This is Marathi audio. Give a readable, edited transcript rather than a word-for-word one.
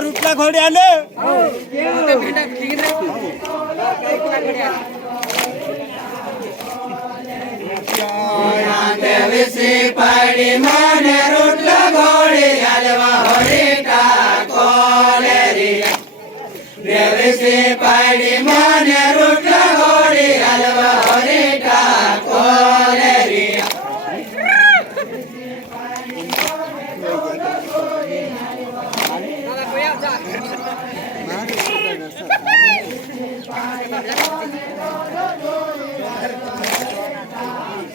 रुटला घोड़े आले देवसी पाड़ी माने रुटला घोड़े आलवा हरिटा कोलेरी देवसी पाड़ी माने